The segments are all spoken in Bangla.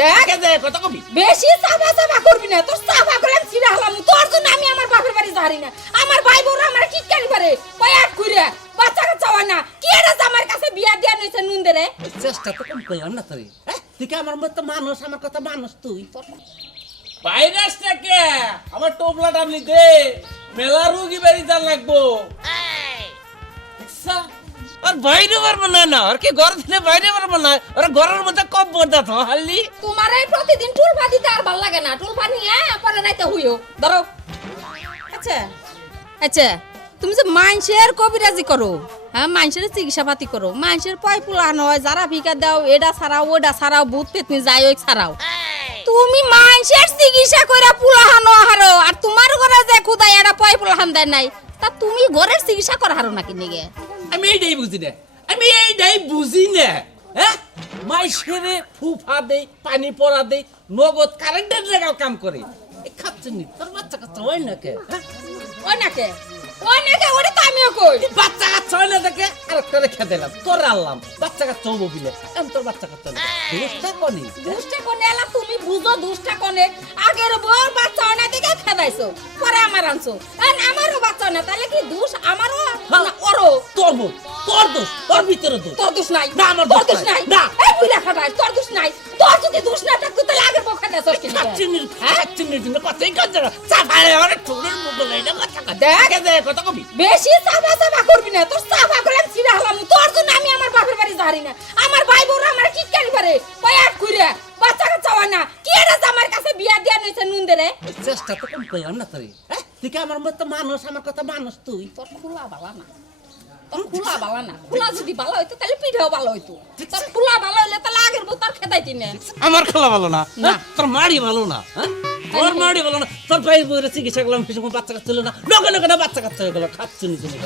দেখ দে কথা কবি বেশি চাপা চাপা করবি না তোর চাপা করলাম ছিড়া হলাম তোর জন্য আমি আমার বাপের বাড়ি যাই না আমার ভাই বড় আমার টিটকারি পারে কয়াক কইরা বাচ্চা কাচ্চা হয় না কি এর আমার কাছে বিয়া দিয়া নইছে নুন দে রে চেষ্টা তো কম কইলাম না তুই তুই কি আমার মত মানুষ আমার কথা মানুষ তুই ভাইরাসটা কে আমার টোপলা টাবলি দে মেলা রুগী বাড়ি যা লাগবো আচ্ছা আর বাইরে পারবো না আর কি ঘর থেকে বাইরে পারবো না ওরা ঘরের মধ্যে কম পড়তা তো হালি তোমার এই প্রতিদিন টুলপা দিতে আর ভাল লাগে না টুলপা নিয়ে পরে রাইতে হইও ধরো আচ্ছা আচ্ছা তুমি যে মানুষের কবিরাজি করো হ্যাঁ মানুষের চিকিৎসা পাতি করো মানুষের পয় পুলানো হয় যারা ভিকা দাও এটা ছাড়াও ওটা ছাড়াও ভূত পেতনি যাই ওই ছাড়াও তুমি মানুষের চিকিৎসা কইরা পুলাহানো হারো আর তোমার ঘরে যে খুদাই এটা পয় পুলাহান দেয় নাই তা তুমি ঘরের চিকিৎসা করা হারো নাকি নিগে আমি এইটাই বুঝি না আমি এইটাই বুঝি না হ্যাঁ মাইসেরে ফুফা দেই পানি পড়া দেই নগদ কারেন্টের জায়গায় কাম করে খাচ্ছে নি তোর বাচ্চা কাচ্চা হয় না কে ওই নাকে ওটা তো আমিও কই বাচ্চা কাচ্চা হয় না দেখে আর একটা রেখে দিলাম তোর আনলাম বাচ্চা কাচ্চা হবো বিলে আমি তোর বাচ্চা কাচ্চা দোষটা কনি দুষ্টা কোনে এলা তুমি বুঝো দুষ্টা কোনে আগের বউর বাচ্চা হয় না দেখে খেদাইছো পরে আমার আনছো আর আমারও বাচ্চা না তাহলে কি দোষ আমারও না ওরও তোর বোন তোর দোষ তোর ভিতরে দোষ তোর দোষ নাই না, আমার তোর দোষ দোষ নাই নাই। না। এই বুইড়া খাটাই তোর দোষ নাই তোর যদি দোষ না থাকতো তাহলে আগের বউ খেদাইছস কি খাচ্ছিনির জন্য কথাই কাজ না চাপায় আমার ঠোঁটের মুখ লাইনা কথা দেখ দে কথা কবি বেশি চাপা চাপা করবি না তোর চাপা করলাম ছিড়া হলাম তোর জন্য আমি আমার বাপের বাড়ি যাই না আমার ভাই বড় আমার টিটকারি পারে কয়াক কইরা বাচ্চা কাচ্চা হয় না কি এর আমার কাছে বিয়া দিয়া নইছে নুন দে রে চেষ্টা তো কম কইলাম না তুই তুই কি আমার মত মানুষ আমার কথা মানুষ তুই তোর খোলা বালা না তোর খোলা বালা না খোলা যদি ভালো হইতো তাহলে পিঠাও ভালো হইতো তোর খোলা ভালো হইলে তাহলে আগের বউ তার খেদাইতি না আমার খেলা ভালো না না। তোর মাড়ি ভালো না তোর মাড়ি ভালো না তোর ভাই বইরে চিকিৎসা করলাম কিছু বাচ্চা কাচ্চা ছিল না লগে লগে না বাচ্চা কাচ্চা হয়ে গেল খাচ্ছে নি তুমি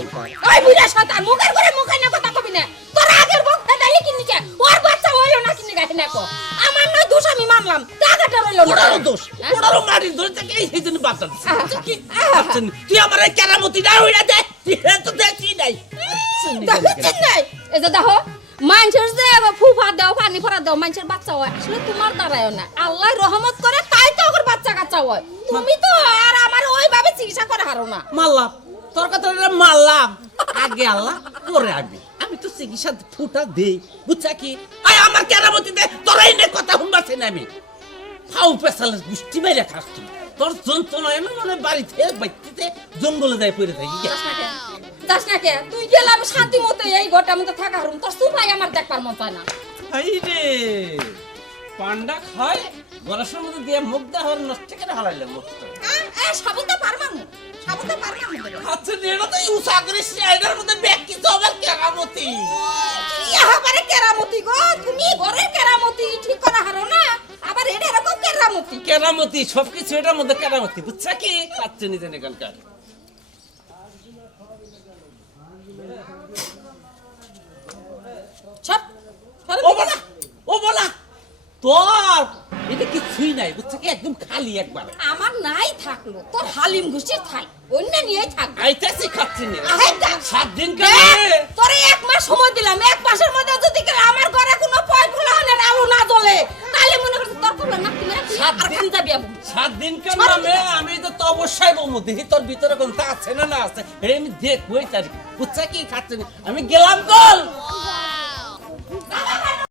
ওই বুড়া শয়তান মুখের করে মুখে না কথা কবি না তোর আগের বউ খেদাইলি কি নিকে ওর বাচ্চা হইলো না কি নিকে না কো আমার নয় দোষ আমি মানলাম টাকাটা রইলো না ওটারও দোষ ওটারও মাড়ির দোষ থেকে এই জন্য বাচ্চা তুই আমার এই কেরামতি না হইরা দে তুই তো দেখি নাই দেখছেন নাই এই যে দেখো মানুষের যে ফুফা দাও পানি ফরা দাও মানুষের বাচ্চা হয় আসলে তোমার দ্বারাও না আল্লাহ রহমত করে তাই তো ওর বাচ্চা কাচ্চা হয় তুমি তো আর আমার ওইভাবে চিকিৎসা করা হারো না মারলাম তোর কথা মারলাম আগে আল্লাহ করে আমি তো চিকিৎসা ফুটা দেই বুঝছা কি আয় আমার কেরামতি দে তোরা এনে কথা শুনবাছে না আমি ফাউ পেছালে গুষ্টি মেরে খাস তুই তোর যন্ত্রণা এমন মনে বাড়ি থেকে বাইতে জঙ্গলে যাই পড়ে থাকি যাস না কে তুই গেলে আমি শান্তি মতো এই ঘরটার মধ্যে থাকা হারুম তোর সুপাই আমার দেখবার মন চায় না হাই রে পান্ডা খায় গরসের মধ্যে দিয়ে মুখ দেওয়ার নষ্ট করে হারাইলে মুখটা সাবুতে পারবাম সাবুতে পারবাম আচ্ছা নেড়া তো ইউসা করিস এটার মধ্যে ব্যাগ কি তো আবার কেরামতি আবারে কেরামতি গো তুমি ঘরের কেরামতি ঠিক করা হারো না আবার এটা এরকম কেরামতি কেরামতি সবকিছু এটার মধ্যে কেরামতি বুঝছা কি খাচ্ছে নিজের এখানকার সব ও বলা তোর এটা কিছুই নাই বুঝছা কি একদম খালি একবার আমার নাই থাকলো তোর হালিম ঘুষি থাই অন্য নিয়েই থাক আইতাছি খাচ্ছি না আহেদা 7 দিন কেন তোরে এক মাস সময় দিলাম এক মাসের মধ্যে যদি করে আমার ঘরে কোনো পয় ফুলানের আলো না জ্বলে তাহলে মনে করছ তোর কোনো না তুমি আর খান যাবি আবু 7 দিন কেন আমি তো অবশ্যই বলবো দেখি তোর ভিতরে কোনটা আছে না না আছে এটা আমি দেখবই তার বুঝছা কি খাচ্ছি আমি গেলাম কল